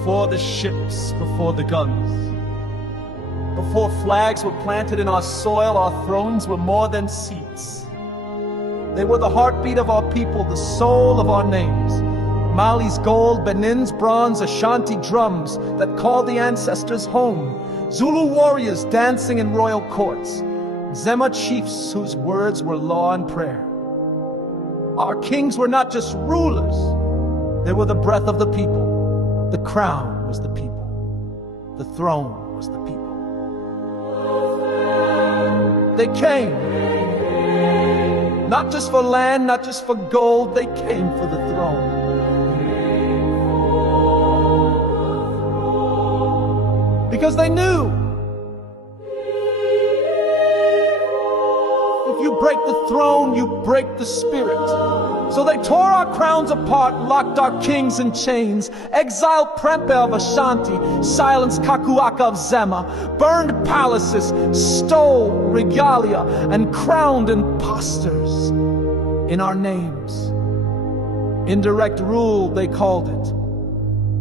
Before the ships, before the guns, before flags were planted in our soil, our thrones were more than seats. They were the heartbeat of our people, the soul of our names. Mali's gold, Benin's bronze, Ashanti drums that call the ancestors home. Zulu warriors dancing in royal courts. Zema chiefs whose words were law and prayer. Our kings were not just rulers. They were the breath of the people. The crown was the people. The throne was the people. They came. Not just for land, not just for gold. They came for the throne. Because they knew if you break the throne, you break the spirit. So they tore our crowns apart, locked our kings in chains, exiled Prempe of Ashanti, silenced Kakuaka of Zema, burned palaces, stole regalia, and crowned imposters in our names. Indirect rule, they called it.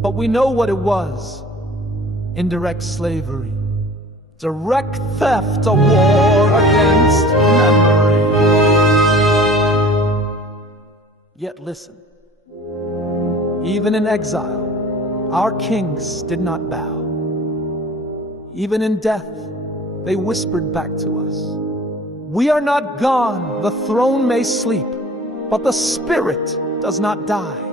But we know what it was. Indirect slavery. Direct theft, a war against memory. Yet listen, even in exile, our kings did not bow. Even in death, they whispered back to us, "We are not gone, the throne may sleep, but the spirit does not die."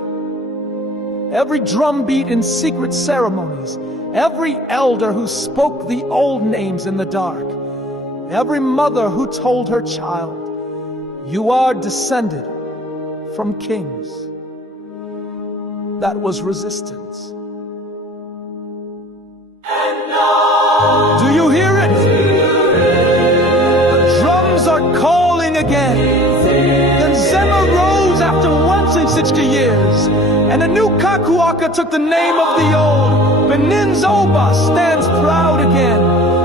Every drumbeat in secret ceremonies, every elder who spoke the old names in the dark, every mother who told her child, "You are descended from kings." That was resistance. Do you hear it? The drums are calling again. Then Zema rose after 160 years, and a new Kakuaka took the name of the old. Benin's Oba stands proud again.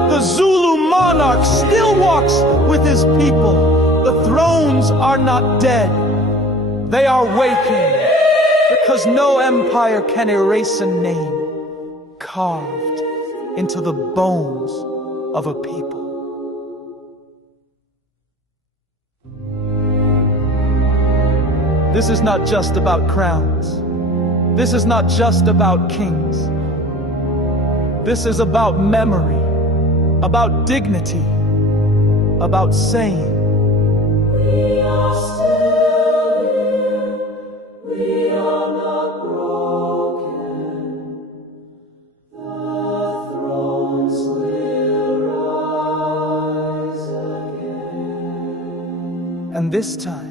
The Zulu monarch still walks with his people. The thrones are not dead. They are waking, because no empire can erase a name carved into the bones of a people. This is not just about crowns. This is not just about kings. This is about memory, about dignity, about saying, "We are still here, we are not broken. The thrones will rise again." And this time,